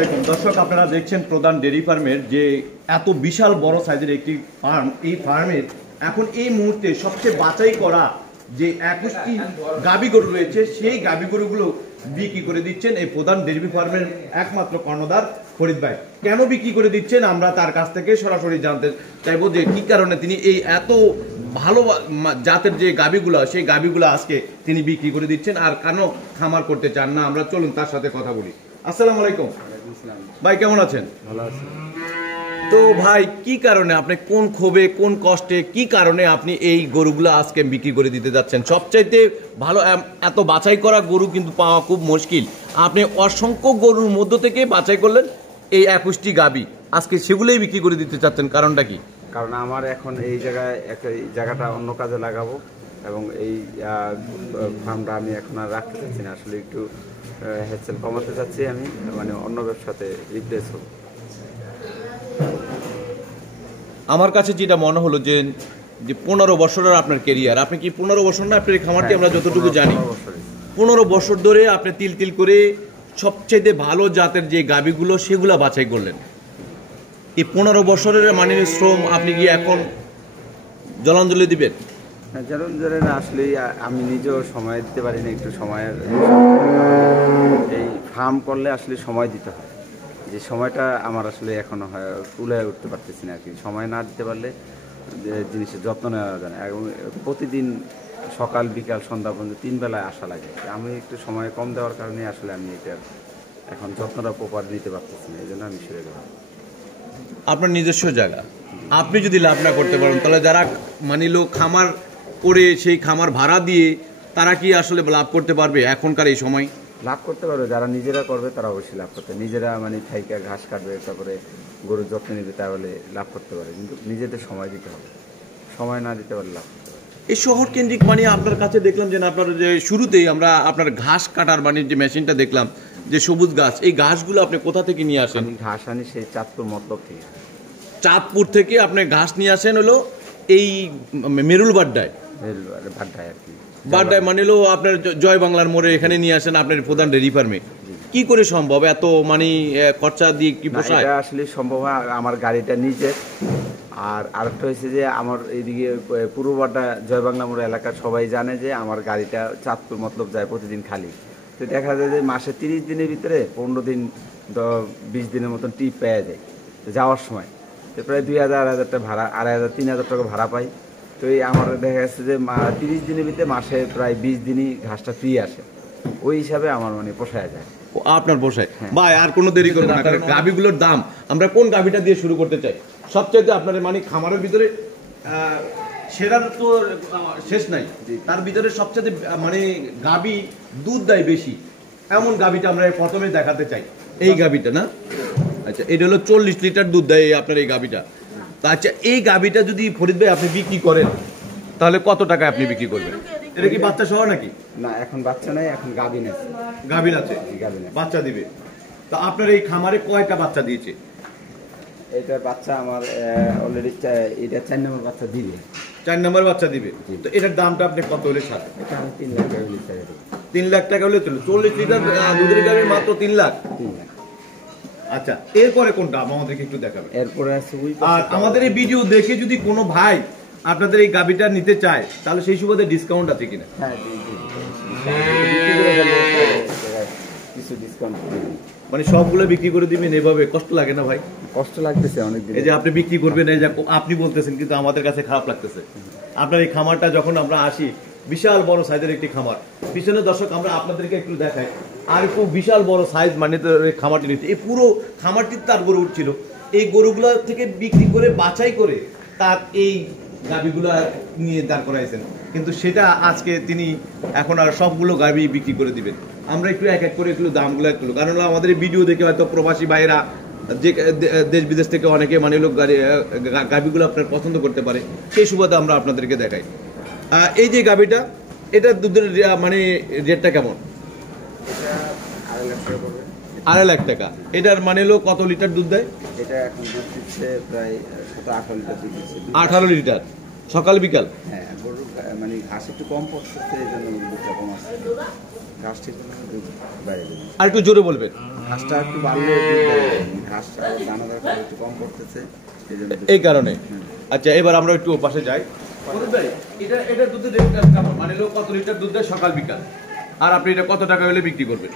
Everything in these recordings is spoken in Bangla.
আলাইকুম দর্শক, আপনারা দেখছেন প্রধান ডেইরি ফার্মের যে এত বিশাল বড় সাইজের একটি ফার্ম। এই ফার্মের এখন এই মুহূর্তে সবচেয়ে বাছাই করা যে 21টি গাভী গরু রয়েছে, সেই গাভী গরুগুলো বিক্রি করে দিচ্ছেন এই প্রধান ডেইরি ফার্মের একমাত্র কর্ণধার ফরিদ ভাই। কেন বিক্রি করে দিচ্ছেন আমরা তার কাছ থেকে সরাসরি জানতে চাইবো যে কি কারণে তিনি এই এত ভালো জাতের যে গাভীগুলো, সেই গাভীগুলো আজকে তিনি বিক্রি করে দিচ্ছেন আর কেন খামার করতে চান না। আমরা চলুন তার সাথে কথা বলি। আসসালামু আলাইকুম ভাই, কেমন আছেন? ভালো আছি। তো ভাই, কি কারণে আপনি, কোন ক্ষোভে, কোন কষ্টে, কি কারণে আপনি এই গরুগুলো আজকে বিক্রি করে দিতে যাচ্ছেন? সবচাইতে ভালো, এত বাছাই করা গরু কিন্তু পাওয়া খুব মুশকিল। আপনি অসংখ্য গরুর মধ্য থেকে বাছাই করলেন এই 21টি গাভী, আজকে সেগুলোই বিক্রি করে দিতে চাচ্ছেন, কারণটা কি? কারণ আমার এখন এই জায়গাটা অন্য কাজে লাগাবো এবং এই ফার্মটা আমি এখন আর রাখতে চাচ্ছি না। আসলে একটু হেডসেল কমাতে চাচ্ছি আমি, মানে অন্য ব্যবসাতে রিপ্লেস হব। আমার কাছে যেটা মনে হলো যে 15 বছরের আপনার কেরিয়ার, আপনি কি 15 বছর না আপনার এই খামারটি? আমরা যতটুকু জানি 15 বছর ধরে আপনি তিল তিল করে সবচেয়ে ভালো জাতের যে গাভীগুলো সেগুলো বাছাই করলেন। এই 15 বছরের মানে শ্রম আপনি কি এখন জলাঞ্জলি দিবেন? জলাঞ্জলি না, আসলে আমি নিজেও সময় দিতে পারি না। একটু সময়ের এই ফার্ম করলে আসলে সময় দিতে হয়, যে সময়টা আমার আসলে এখনো তুলে উঠতে পারতেছি না আর কি। সময় না দিতে পারলে জিনিসের যত্ন নেওয়া যায় না এবং প্রতিদিন সকাল বিকাল সন্ধ্যা পর্যন্ত 3 বেলায় আসা লাগে। আমি একটু সময় কম দেওয়ার কারণে আসলে আমি এটার এখন যত্নটা প্রপার নিতে পারতেছি না, এই জন্য আমি সরে গেলাম। আপনার নিজস্ব জায়গা, আপনি যদি লাভ না করতে পারেন তাহলে যারা মানিল খামার করে সেই খামার ভাড়া দিয়ে তারা কি আসলে লাভ করতে পারবে? এখনকার এই সময় লাভ করতে পারবে যারা নিজেরা করবে, তারা অবশ্যই লাভ করতে, নিজেরা মানে খাইকা ঘাস কাটবে, তারপরে গরুর যত্ন নেবে, তাহলে লাভ করতে পারে। কিন্তু নিজেদের সময় দিতে হবে, সময় না দিতে পারলে লাভ করতে পারে। এই শহর কেন্দ্রিক মানে আপনার কাছে দেখলাম যে আপনার যে শুরুতেই আমরা আপনার ঘাস কাটার মানে যে মেশিনটা দেখলাম, যে সবুজ ঘাস, এই ঘাসগুলো আপনি কোথা থেকে নিয়ে আসেন? ঘাস আনি সেই চাঁদপুর মতলব থেকে। চাঁদপুর থেকে আপনি ঘাস নিয়ে আসেন হলো এই মেরুল বাড্ডায় আর কি, বাড্ডায় মানে হলো আপনার জয় বাংলার মোড়ে এখানে নিয়ে আসেন আপনার প্রধান ডেইরি ফার্মে। কি করে সম্ভব এত মানে খরচা দিয়ে? কি পোষায়? এটা আসলে সম্ভব হয় আমার গাড়িটা নিজের। আর আরেকটা হয়েছে যে আমার এইদিকে পূর্ব বাড্ডা জয় বাংলা মোড় এলাকার সবাই জানে যে আমার গাড়িটা চাঁদপুর মতলব যায় প্রতিদিন খালি। তো দেখা যায় যে মাসে 30 দিনের ভিতরে 15 দিন 20 দিনের মতন টিপ পেয়ে যায়। তো যাওয়ার সময় তো প্রায় 2000 ভাড়া, 2500-3000 টাকা ভাড়া পাই। তো এই আমার দেখা যাচ্ছে যে 30 দিনের ভিতরে মাসে প্রায় 20 দিনই ঘাসটা ফ্রি আসে। ওই হিসাবে আমার মানে পোষায় যায়। আপনার পোষায় ভাই। আর কোনো দেরি করবেন না, কারণ গাভীগুলোর দাম, আমরা কোন গাভীটা দিয়ে শুরু করতে চাই? সবচেয়ে আপনার মানে খামারের ভিতরে সেরার তো শেষ নাই, তার ভিতরে সবচেয়ে মানে গাভী দুধ দেয় বেশি, এমন গাভীটা আমরা প্রথমে দেখাতে চাই। এই গাভীটা না, আচ্ছা, এটা হলো 40 লিটার দুধ দেয় আপনার এই গাভীটা। আচ্ছা, এই গাভীটা যদি ফরিদ ভাই আপনি বিক্রি করেন তাহলে কত টাকায় আপনি বিক্রি করবেন? এটা কি বাচ্চা সহ নাকি? না, এখন বাচ্চা নাই, এখন গাভীন আছে। গাভীন আছে, বাচ্চা দিবে। তো আপনার এই খামারে কয়টা বাচ্চা দিয়েছে? এটার বাচ্চা আমার অলরেডি এটা 4 নম্বর বাচ্চা দিবে। 4 নম্বর বাচ্চা দিবে। তো এটার দামটা আপনি কত হলে ছাড়? এটা আমি 3 লাখ টাকা হলে ছাড়ে দেব। 3 লাখ টাকা হলে চলে? 40 লিটার দুধের গাভী মাত্র 3 লাখ? 3 লাখ। আচ্ছা, এরপরে কোনটা আমাদেরকে একটু দেখাবেন? এরপরে আছে আর আমাদের এই ভিডিও দেখে যদি কোনো ভাই আপনাদের এই গাভীটা নিতে চায় তাহলে সেই সুবাদে ডিসকাউন্ট আছে কিনা? হ্যাঁ, কিছু ডিসকাউন্ট মানে সবগুলো বিক্রি করে দিবেন এভাবে? কষ্ট লাগে না ভাই? কষ্ট লাগতেছে অনেকদিন। এই যে আপনি বিক্রি করবেন, এই যে আপনি বলতেছেন, কিন্তু আমাদের কাছে খারাপ লাগতেছে। আপনার এই খামারটা যখন আমরা আসি, বিশাল বড় সাইজের একটি খামার। পিছনে দর্শক আমরা আপনাদেরকে একটু দেখাই, আর খুব বিশাল বড় সাইজ মানে খামারটি নিচ্ছে। এই পুরো খামারটি তার গরু উঠছিল, এই গরুগুলো থেকে বিক্রি করে বাছাই করে তার এই গাভীগুলা নিয়ে দাঁড় করাইছেন। কিন্তু সেটা আজকে তিনি এখন আর সবগুলো গাভী বিক্রি করে দিবেন। আমরা একটু এক এক করে একটু দামগুলো একটু, কারণ আমাদের এই ভিডিও দেখে হয়তো প্রবাসী ভাইয়েরা যে দেশ বিদেশ থেকে অনেকে মানে লোক গাভীগুলো আপনার পছন্দ করতে পারে, সেই সুবাদে আমরা আপনাদেরকে দেখাই। এই যে গাভীটা, এটা দুধের মানে রেটটা কেমন? 2.5 লাখ টাকা। এটার মানে হলো কত লিটার দুধ দেয়? এটা এখন দুধ দিচ্ছে প্রায় 17-18 লিটার দুধ দিচ্ছে। 18 লিটার সকাল বিকাল? হ্যাঁ, গরুর মানে ঘাস একটু কম পড়ছে, এই জন্য দুধটা কম আসছে। ঘাস ঠিক হলে দুধ বাইরে যাবে। আর একটু জোরে বলবেন। ঘাসটা একটু বাড়লে দুধ বাইরে যাবে। ঘাসটা দানাদার খাবার একটু কম করতেছে এই কারণে। আচ্ছা এবার আমরা একটু পাশে যাই। এটা দুধের রেটটা কেমন? মানে কত লিটার দুধ দেয় সকাল বিকাল, আর আপনি এটা কত টাকা হলে বিক্রি করবেন?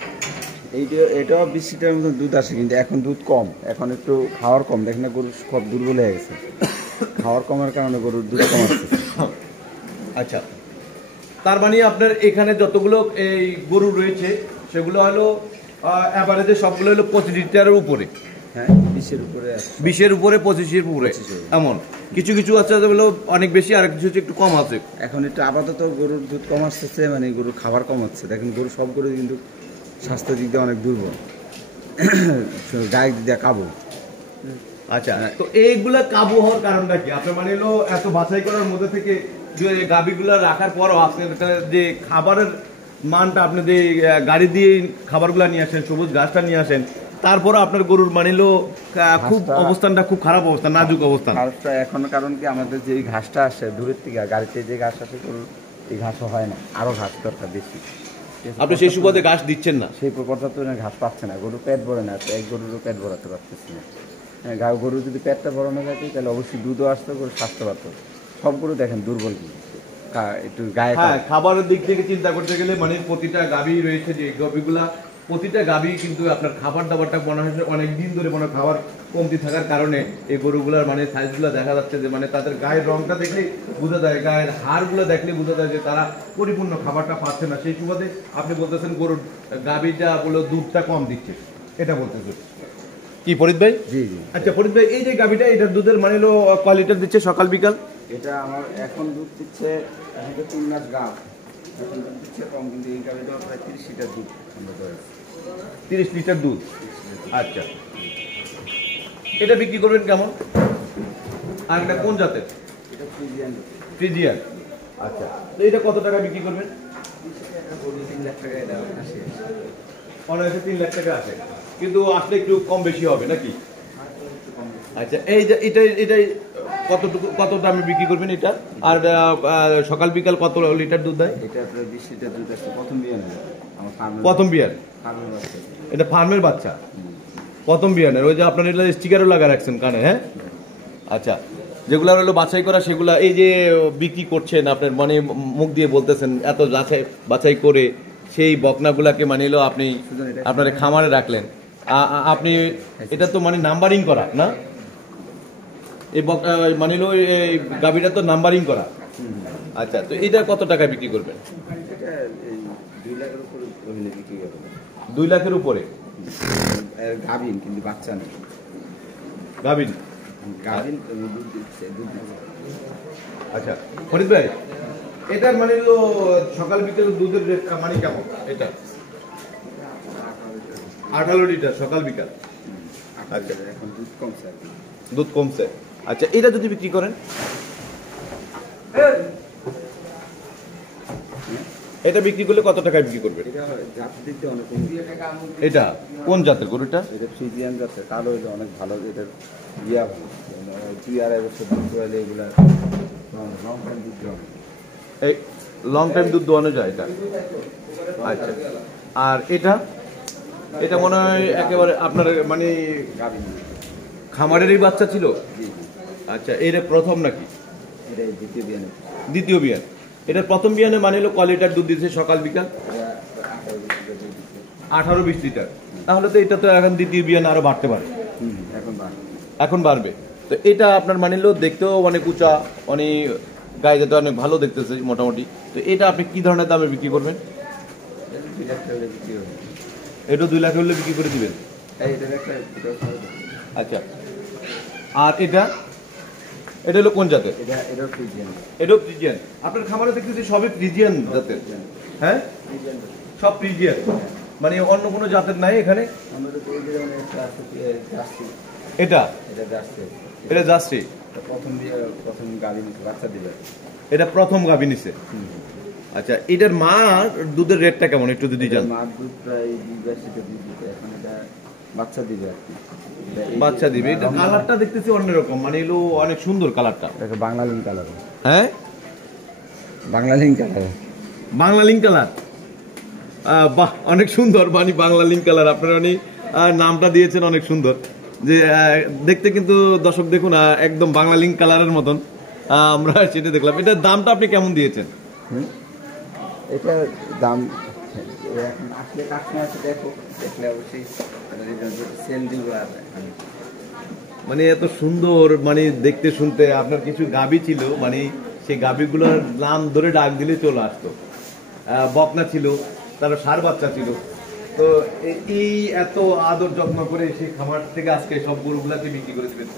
এটাও 20 লিটারের মতো দুধ আসে, কিন্তু এখন দুধ কম, এখন একটু খাওয়ার কম। দেখেন না গরু সব দুর্বল হয়ে গেছে, খাওয়ার কমার কারণে গরুর দুধ কম আসছে। আচ্ছা, তার মানে আপনার এখানে যতগুলো এই গরু রয়েছে সেগুলো হলো অ্যাভারেজে সবগুলো হলো 25 লিটারের উপরে। হ্যাঁ, 20-এর উপরে, 20-এর উপরে, 25-এর উপরে, এমন কিছু কিছু আছে যেগুলো অনেক বেশি, আর কিছু হচ্ছে একটু কম আছে। এখন একটু আপাতত গরুর দুধ কম আসতেছে, মানে গরুর খাবার কম হচ্ছে। দেখেন গরু সব গরু কিন্তু স্বাস্থ্য দিক দিয়ে অনেক দুর্বল, গায়ে দিক দিয়ে কাবু। আচ্ছা, তো এইগুলা কাবু হওয়ার কারণটা কি? আপনার মানে হলো এত বাছাই করার মধ্যে থেকে যে গাভীগুলা রাখার পরও আপনার যে খাবারের মানটা, আপনি যে গাড়ি দিয়ে খাবারগুলা নিয়ে আসেন, সবুজ ঘাসটা নিয়ে আসেন, তারপরে আপনার গরুর মানিলো খুব অবস্থানটা খুব খারাপ অবস্থা, নাজুক অবস্থান। এখন কারণ কি, আমাদের যে ঘাসটা আসে দূরের থেকে, গাড়িতে যে ঘাস আসে গরুর এই ঘাসও হয় না, আরো ঘাস দরকার বেশি। আপনি সেই সুবাদে ঘাস দিচ্ছেন না, সেই পর্যাপ্ত ঘাস পাচ্ছে না, গরু পেট ভরে না, এক গরুরও পেট ভরাতে পারতেছি না। হ্যাঁ, গরু যদি পেটটা ভরানো যায় তাহলে অবশ্যই দুধও আসতো, গরু স্বাস্থ্য পারতো। সব গরু দেখেন দুর্বল, একটু গায়ে। হ্যাঁ, খাবারের দিক থেকে চিন্তা করতে গেলে মানে প্রতিটা গাভী রয়েছে, যে গাভীগুলা প্রতিটা গাভী কিন্তু আপনার খাবার দাবারটা মনে হয় অনেক দিন ধরে মনে খাবার কমতি থাকার কারণে এই গরুগুলার মানে সাইজগুলো দেখা যাচ্ছে যে মানে তাদের গায়ের রংটা দেখলে বোঝা যায়, গায়ের হাড়গুলো দেখলে বোঝা যায় যে তারা পরিপূর্ণ খাবারটা পাচ্ছে না। সেই সুবাদে আপনি বলতেছেন গরুর গাভীটা বলে দুধটা কম দিচ্ছে, এটা বলতেছেন কি ফরিদ ভাই? জি জি। আচ্ছা ফরিদ ভাই, এই যে গাভীটা, এটার দুধের মানে হলো কয় লিটার দিচ্ছে সকাল বিকাল? এটা আমার এখন দুধ দিচ্ছে, এখন তো 3 মাস গাভ, এখন দুধ দিচ্ছে কম, কিন্তু এই গাভীটা প্রায় 30 লিটার দুধ আমরা ধরে। 30 লিটার দুধ। আচ্ছা, এটা বিক্রি করবেন কেমন? আর এটা কোন জাতের? এটা ফ্রিজিয়ান। ফ্রিজিয়ান। আচ্ছা, তো এটা কত টাকা বিক্রি করবেন? 3 লাখ টাকা এটা আসে। অনায়াসে 3 লাখ টাকা আসে, কিন্তু আসলে একটু কম বেশি হবে নাকি? আচ্ছা, এই যে এটাই কতটুকু, কত দামে বিক্রি করবেন এটা? আর সকাল বিকাল কত লিটার দুধ দেয়? এটা আপনার 20 লিটার দুধ আসছে, প্রথম বিয়ান আমার ফার্মের। প্রথম বিয়ান? ফার্মের বাচ্চা। এটা ফার্মের বাচ্চা, প্রথম বিয়ানের। ওই যে আপনার এটা স্টিকারও লাগা রাখছেন কানে, হ্যাঁ? আচ্ছা, যেগুলো হলো বাছাই করা সেগুলা এই যে বিক্রি করছেন, আপনার মানে মুখ দিয়ে বলতেছেন এত বাছাই করে সেই বকনাগুলাকে মানে হলো আপনি আপনার খামারে রাখলেন। আপনি এটা তো মানে নাম্বারিং করা না, এই মানে হলো এই গাভীটা তো নাম্বারিং করা। আচ্ছা, তো এটা কত টাকা বিক্রি করবেন? এটা 2 লাখের উপরে হইলে বিক্রি করবে। 2 লাখের উপরে? গাভিন, কিন্তু বাচ্চা নেই। গাভীন? গাভিন দুধ দিচ্ছে, দুধ দিচ্ছে। আচ্ছা ফরিদ ভাই, এটার মানে হলো সকাল বিকেল দুধের রেট মানে কেমন? এটা 18 লিটার সকাল বিকাল। আচ্ছা, এখন দুধ কমছে আর কি। দুধ কমছে। আচ্ছা, এটা যদি বিক্রি করেন, এটা বিক্রি করলে কত টাকায় বিক্রি করবেন? এটা জাত দিতে অনেক। এটা কোন জাতের গরুটা? এটা ফ্রিজিয়ান জাতের, কালো, এটা অনেক ভালো। এটার ইয়া ভালো, 2-2.5 বছর দুধ হলে এগুলা লং টাইম দুধ দেওয়া। এই লং টাইম দুধ দোয়ানো যায় এটা। আচ্ছা, আর এটা মনে হয় একেবারে আপনার মানে গাভিন। খামারেরই বাচ্চা ছিল? জি জি। আচ্ছা, এটা প্রথম নাকি এটা দ্বিতীয় বিয়ানে। দ্বিতীয় বিয়ান? এটা প্রথম বিয়ানে মানে হলো কয় লিটার দুধ দিচ্ছে সকাল বিকাল? 18-20 লিটার। তাহলে তো এটা তো এখন দ্বিতীয় বিয়ান আরো বাড়তে পারে। এখন বাড়বে। তো এটা আপনার মানে হলো দেখতেও অনেক উঁচা, অনেক গায়ে যেতে অনেক ভালো দেখতেছে মোটামুটি। তো এটা আপনি কি ধরনের দামে বিক্রি করবেন? এটা 2 লাখ হলে বিক্রি করে দিবেন? আচ্ছা, আর এটা হলো কোন জাতের? এটাও ফ্রিজিয়ান। আপনার খামারে দেখতেছি সবই ফ্রিজিয়ান জাতের, হ্যাঁ? সব ফ্রিজিয়ান, মানে অন্য কোনো জাতের নাই এখানে? এটা জার্সি। এটা প্রথম গাভী নিছে। আচ্ছা, এটার মা দুধের রেটটা কেমন একটু যদি জান? বাচ্চা দিবে। এটা কালারটা দেখতেছি অন্যরকম, মানে এলো অনেক সুন্দর কালারটা। Bangla link colour. হ্যাঁ, Bangla link colour. Bangla link colour. বাহ, অনেক সুন্দর, মানে বাংলা লিঙ্ক কালার আপনার মানে নামটা দিয়েছেন অনেক সুন্দর, যে দেখতে কিন্তু দর্শক দেখুন একদম বাংলা লিঙ্ক কালারের মতন, আমরা সেটা দেখলাম। এটার দামটা আপনি কেমন দিয়েছেন? এটা দাম এখন আসলে কাস্টমার আছে, দেখো দেখলে অবশ্যই সেল দিব। আর মানে এত সুন্দর, মানে দেখতে শুনতে, আপনার কিছু গাবি ছিল, মানে সেই গাবিগুলোর নাম ধরে ডাক দিলে চলে আসতো। বকনা ছিল, তারপর ষাঁড় বাচ্চা ছিল। তো এই এত আদর যত্ন করে সেই খামার থেকে আজকে সব গরুগুলাকে বিক্রি করে দিবেন।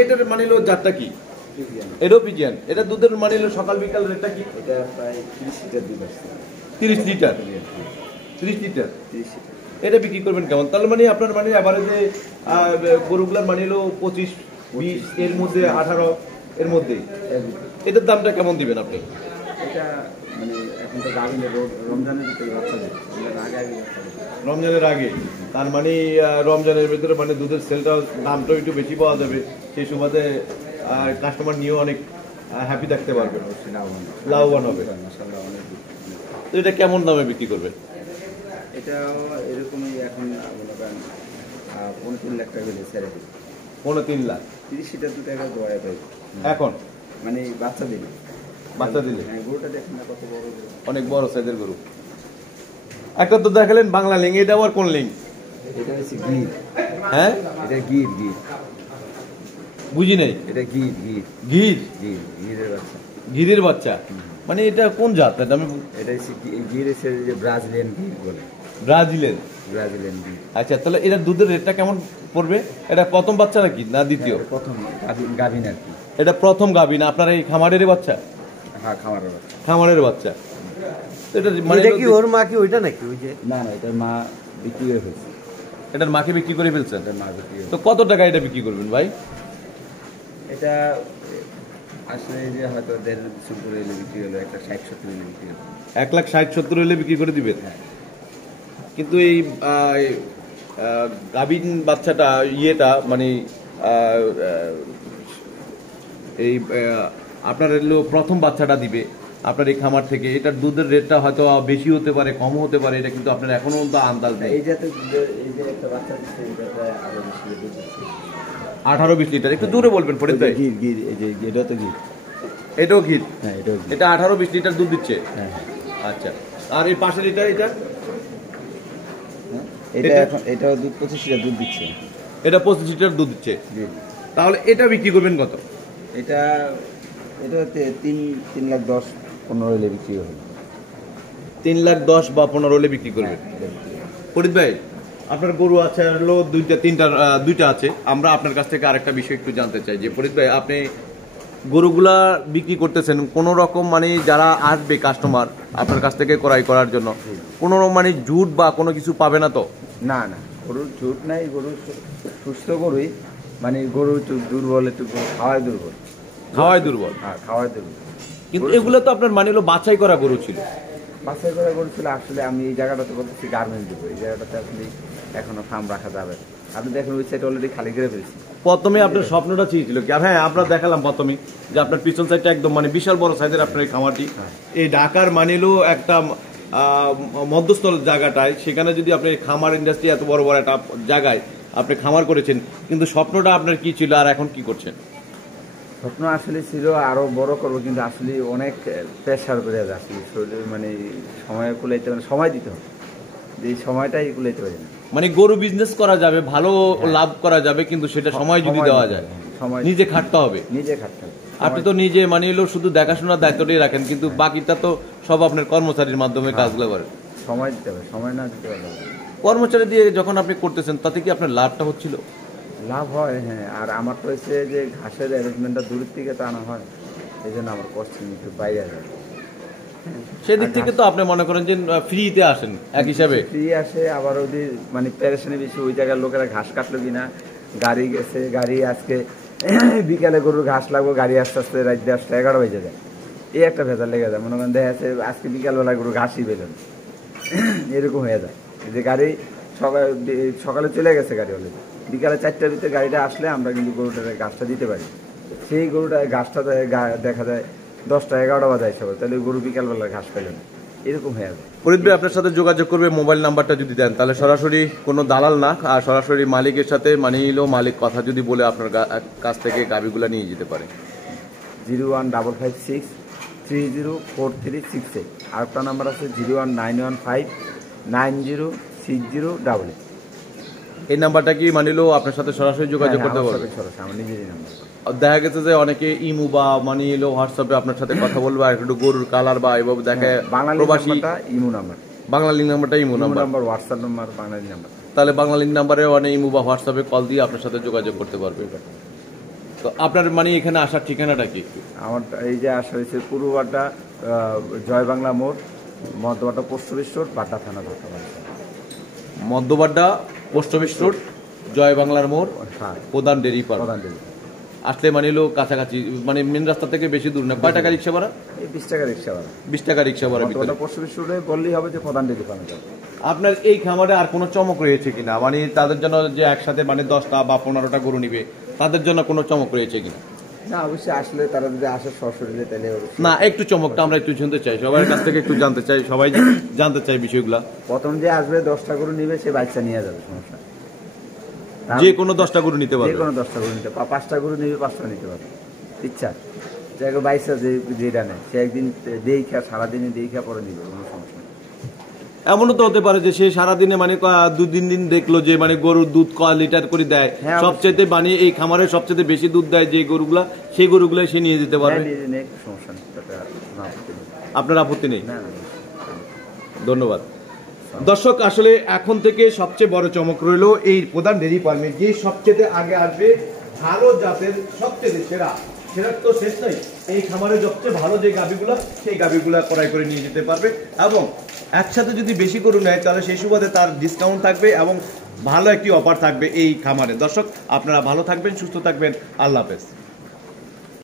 এটার মানে হলো জাতটা কি? এটাও পিজিয়ান। এটা দুধের মানে হলো সকাল বিকাল রেটটা কি? এটা প্রায় 30 লিটার দুধ আসছে। 30 লিটার? 30 লিটার এটা বিক্রি করবেন কেমন? তাহলে মানে আপনার মানে এভারেজে গরুগুলার মানে হলো 25-20 এর মধ্যে, 18 এর মধ্যে। এটার দামটা কেমন দিবেন আপনি? এটা মানে এখন তো রমজানের ভিতরে বাচ্চা দেয়, আগে রমজানের আগে, তার মানে রমজানের ভিতরে মানে দুধের সেলটা দামটা একটু বেশি পাওয়া যাবে, সেই সুবাদে কাস্টমার নিয়েও অনেক হ্যাপি থাকতে পারবে, লাভবান হবে। তো এটা কেমন দামে বিক্রি করবেন? এটা এরকমই এখন মনে করেন 3.5 লাখ টাকা হলে ছেড়ে দেবে। 3.5 লাখ? 30 লিটার দুধ টাকা দোয়ায় পাই এখন, মানে বাচ্চা দিলে। বাচ্চা দিলে গরুটা দেখেন না কত বড়, অনেক বড় সাইজের গরু। একটা তো দেখালেন বাংলা লিঙ্ক, এটা আবার কোন লিঙ্ক? এটা হচ্ছে গির। হ্যাঁ, এটা গির। গির বুঝি নাই। এটা গির। গির গির? গিরের বাচ্চা। গিরের বাচ্চা মানে এটা কোন জাত? এটা আমি এটা হচ্ছে গির, এসে যে ব্রাজিলিয়ান গির বলে। ব্রাজিলের? ব্রাজিলিয়ান গির। আচ্ছা, তাহলে এটা দুধের রেটটা কেমন পড়বে? এটা প্রথম বাচ্চা নাকি না দ্বিতীয়? প্রথম গাভিন আর কি। এটা প্রথম গাভী না আপনার এই খামারের বাচ্চা? হ্যাঁ, খামারের বাচ্চা। খামারের বাচ্চা। এটা মানে কি ওর মা কি ওইটা নাকি? ওই যে না, এটার মা বিক্রি করে ফেলছে। এটার মাকে বিক্রি করে ফেলছেন? এটার মা বিক্রি তো কত টাকা এটা বিক্রি করবেন ভাই? এটা আসলে যে হয়তো 1.5 করে এলে বিক্রি হলো, 1,60-70 এলে বিক্রি হলো। 1,60,70 হলে বিক্রি করে দিবেন? কিন্তু এই গাভীন বাচ্চাটা ইয়েটা মানে এই আপনার এলো প্রথম বাচ্চাটা দিবে আপনার এই খামার থেকে, এটার দুধের রেটটা হয়তো বেশি হতে পারে, কম হতে পারে, এটা কিন্তু আপনার এখনো তো আন্দাজ নেই। এই যে একটা বাচ্চা দিচ্ছে, এটা আরো বেশি দুধ দিচ্ছে। 18-20 লিটার। একটু দূরে বলবেন ফরিদ ভাই। গির এই যে এটা তো গির। এটাও ঘির? হ্যাঁ, এটাও গির। এটা 18-20 লিটার দুধ দিচ্ছে? হ্যাঁ। আচ্ছা, আর এই পাশের এটা এটা এখন এটাও দুধ 25 লিটার দুধ দিচ্ছে। এটা 25 লিটার দুধ দিচ্ছে। তাহলে এটা বিক্রি করবেন কত? এটা 3,10,15 হলে বিক্রি হবে। 3,10,000 বা 15 হলে বিক্রি করবেন। ফরিদ ভাই, আপনার গরু আছে হলো দুইটা আছে। আমরা আপনার কাছ থেকে আরেকটা বিষয় একটু জানতে চাই যে ফরিদ ভাই, আপনি গরুগুলা বিক্রি করতেছেন কোন রকম মানে যারা আসবে কাস্টমার আপনার কাছ থেকে ক্রয় করার জন্য, কোনো মানে জুট বা কোনো কিছু পাবে না তো? না, গরুর জুট নাই, গরু সুস্থ গরুই, মানে গরু একটু দুর্বল, একটু খাওয়ায় দুর্বল। হ্যাঁ, খাওয়ায় দুর্বল। কিন্তু এগুলো তো আপনার মানে হলো বাছাই করা গরু ছিল। বাছাই করা গরু ছিল। আসলে আমি এই জায়গাটাতে বলতেছি গার্মেন্ট দেবো, এই জায়গাটাতে আসলে এখনো ফার্ম রাখা যাবে। আপনি দেখেন ওই সাইড অলরেডি খালি করে ফেলছি। প্রথমে আপনার স্বপ্নটা ছিল কি? আর হ্যাঁ, আমরা দেখালাম প্রথমে যে আপনার পিছন সাইডটা একদম মানে বিশাল বড় সাইজের আপনার এই খামারটি। এই ঢাকার মানিলো একটা মধ্যস্থল জায়গাটায়, সেখানে যদি আপনি খামার ইন্ডাস্ট্রি এত বড় বড় একটা জায়গায় আপনি খামার করেছেন, কিন্তু স্বপ্নটা আপনার কি ছিল আর এখন কি করছেন? স্বপ্ন আসলে ছিল আরো বড় করবো, কিন্তু আসলে অনেক প্রেশার করে যাচ্ছে শরীরে, মানে সময় কুলাইতে, মানে সময় দিতে হবে, এই সময়টাই কুলাইতে পারি না। মানে গরু বিজনেস করা যাবে, ভালো লাভ করা যাবে, কিন্তু সেটা সময় যদি দেওয়া যায়, নিজে খাটতে হবে। আপনি তো নিজে মানে হলো শুধু দেখাশোনার দায়িত্বটাই রাখেন, কিন্তু বাকিটা তো সব আপনার কর্মচারীর মাধ্যমে কাজগুলো করেন। সময় দিতে হবে, সময় না দিতে পারলে কর্মচারী দিয়ে যখন আপনি করতেছেন, তাতে কি আপনার লাভটা হচ্ছিল? লাভ হয়, হ্যাঁ। আর আমার তো হচ্ছে যে ঘাসের অ্যারেঞ্জমেন্টটা দূরের থেকে তো আনা হয়, এই জন্য আমার কষ্ট একটু বাইরে যায়। সেদিক থেকে তো আপনি মনে করেন যে ফ্রিতে আসেন এক হিসাবে। ফ্রি আসে, আবার ওদের মানে প্যারেশানি বেশি, ওই জায়গার লোকেরা ঘাস কাটলো কিনা, গাড়ি গেছে, গাড়ি আজকে বিকালে গরুর ঘাস লাগবো, গাড়ি আস্তে আস্তে রাত 10টা-11টা বেজে যায়, এই একটা ভেজাল লেগে যায়। মনে করেন দেখা যাচ্ছে আজকে বিকালবেলা গরু ঘাসই পেলেন, এরকম হয়ে যায় যে গাড়ি সকালে চলে গেছে, গাড়ি অলরেডি বিকালে 4টার ভিতরে গাড়িটা আসলে আমরা কিন্তু গরুটার ঘাসটা দিতে পারি। সেই গরুটা ঘাসটা দেখা যায় 10টা-11টা বাজায় সবাই, তাহলে গরু বিকালবেলা ঘাস পেলেন, এরকম হয়ে যাবে। ফরিদ ভাই আপনার সাথে যোগাযোগ করবে, মোবাইল নাম্বারটা যদি দেন তাহলে সরাসরি কোনো দালাল না, আর সরাসরি মালিকের সাথে মানিয়ে নিলেও মালিক কথা যদি বলে আপনার কাছ থেকে গাভিগুলা নিয়ে যেতে পারে। 01556304368। আরেকটা নাম্বার আছে 01915906088। এই নাম্বারটা কি মানিলেও আপনার সাথে সরাসরি যোগাযোগ করতে পারবে? আমার নিজেরই নাম্বার। দেখা গেছে যে অনেকে ইমু বা মানি এলো হোয়াটসঅ্যাপে আপনার সাথে কথা বলবে, আর একটু গরুর কালার বা এভাবে দেখে প্রবাসী ইমো নাম্বার, বাংলা লিঙ্ক নাম্বারটা ইমু number, WhatsApp number, Bangladesh number. তাহলে বাংলা লিঙ্ক নাম্বারে অনেক ইমু বা হোয়াটসঅ্যাপে কল দিয়ে আপনার সাথে যোগাযোগ করতে পারবে। তো আপনার মানে এখানে আসার ঠিকানাটা কি? আমার এই যে আসা হয়েছে পূর্ববাড্ডা জয় বাংলা মোড়, Madhya Badda post office road, Badda থানা, Dhaka. Madhya Badda post office road, Joy বাংলার মোড়, প্রধান ডেরি পার্ক। আসলে মানে হলো কাছাকাছি, মানে মেন রাস্তা থেকে বেশি দূর না। কয় টাকা রিক্সা ভাড়া? 20 টাকা রিক্সা ভাড়া। 20 টাকা রিক্সা ভাড়া ভিতরে পোস্ট অফিস রোডে বললেই হবে যে প্রধান ডেরি পার্ক। আপনার এই খামারে আর কোনো চমক রয়েছে কিনা, মানে তাদের জন্য যে একসাথে মানে 10টা বা 15টা গরু নিবে তাদের জন্য কোনো চমক রয়েছে কিনা? না, অবশ্যই আসলে তারা যদি আসে সরাসরি তাহলে না, একটু চমকটা আমরা একটু শুনতে চাই, সবার কাছ থেকে একটু জানতে চাই, সবাই জানতে চাই বিষয়গুলা। প্রথম যে আসবে 10টা গরু নিবে সে বাচ্চা নিয়ে যাবে, সমস্যা। যে কোনো 10টা গরু নিতে পারবে, যে কোনো 10টা গরু নিতে পারবে, 5টা গরু নিবে 5টা নিতে পারবে ইচ্ছা। যে বাইশটা যেটা নেয় সে একদিন দেখা, সারাদিনে দেখা পরে নিবে, কোনো সমস্যা নেই। এমনও তো হতে পারে যে সে সারাদিনে মানে 2-3 দিন দেখলো যে মানে গরুর দুধ কয় লিটার করে দেয়, সবচেয়ে মানে এই খামারের সবচেয়ে বেশি দুধ দেয় যে গরুগুলা, সেই গরুগুলা সে নিয়ে যেতে পারবে। সমস্যা নেই, আপনার আপত্তি নেই? ধন্যবাদ। দর্শক, আসলে এখন থেকে সবচেয়ে বড় চমক রইল এই প্রধান ডেরি ফার্মে, যে সবচেয়ে আগে আসবে ভালো জাতের সবচেয়ে সেরা, সেটার তো শেষ নাই। এই খামারে সবচেয়ে ভালো যে গাভীগুলো, সেই গাভীগুলো ক্রয় করে নিয়ে যেতে পারবে, এবং একসাথে যদি বেশি গরু নেয় তাহলে সেই সুবাদে তার ডিসকাউন্ট থাকবে এবং ভালো একটি অফার থাকবে এই খামারে। দর্শক, আপনারা ভালো থাকবেন, সুস্থ থাকবেন, আল্লাহ হাফেজ।